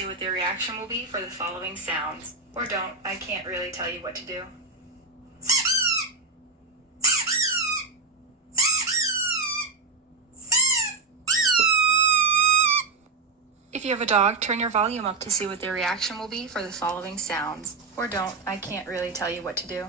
see what their reaction will be for the following sounds. Or don't, I can't really tell you what to do. If you have a dog, turn your volume up to see what their reaction will be for the following sounds. Or don't, I can't really tell you what to do.